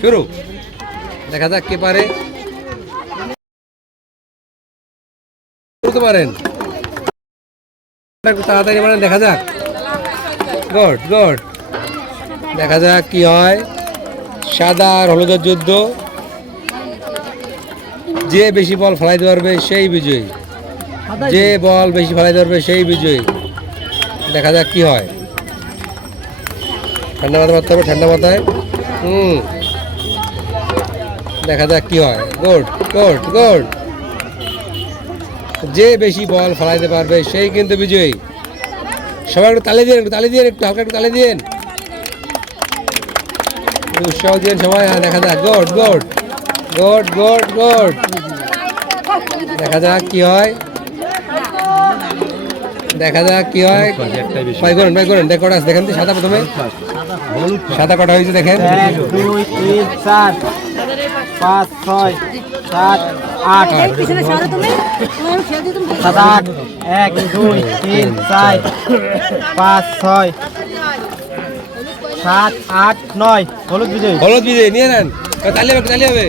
শুরু। দেখা যাক কে পারে। করতে পারেন। তাড়াতাড়ি মানে দেখা যাক। Good good. দেখা যাক কি হয়। সাদা আর হলুদের যুদ্ধ। যে বেশি বল ফেলাইতে পারবে সেই বিজয়ী। যে বল বেশি ফেলাইতে পারবে সেই বিজয়ী। দেখা যাক কি হয়। ঠান্ডা মাথা মারতে হবে ঠান্ডা মাথায়। হুম। দেখা যাক কি হয়। গুড গুড গুড যে বেশি বল ফেলাইতে পারবে সেই কিন্তু বিজয়ী। সবাই একটু তালে দিয়ে একটু তালি দিন একটু হালকা একটু তালি একটু উৎসাহ দিয়ে সবাই হ্যাঁ, দেখা যাক। Good good good good good দেখা যাক কি হয়। দেখা যাক কি হয়। ভাই করেন ভাই করেন। দেখেন তো সাদা প্রথমে। সাদা কটা হয়েছে দেখেন। দুই তিন চার। পাঁচ ছয় সাত আট। সাত আট এক দুই তিন চার পাঁচ ছয় সাত আট নয়। হলুদ বিজয়। হলুদ বিজয় নিয়ে নেন। তালি হবে তালি হবে।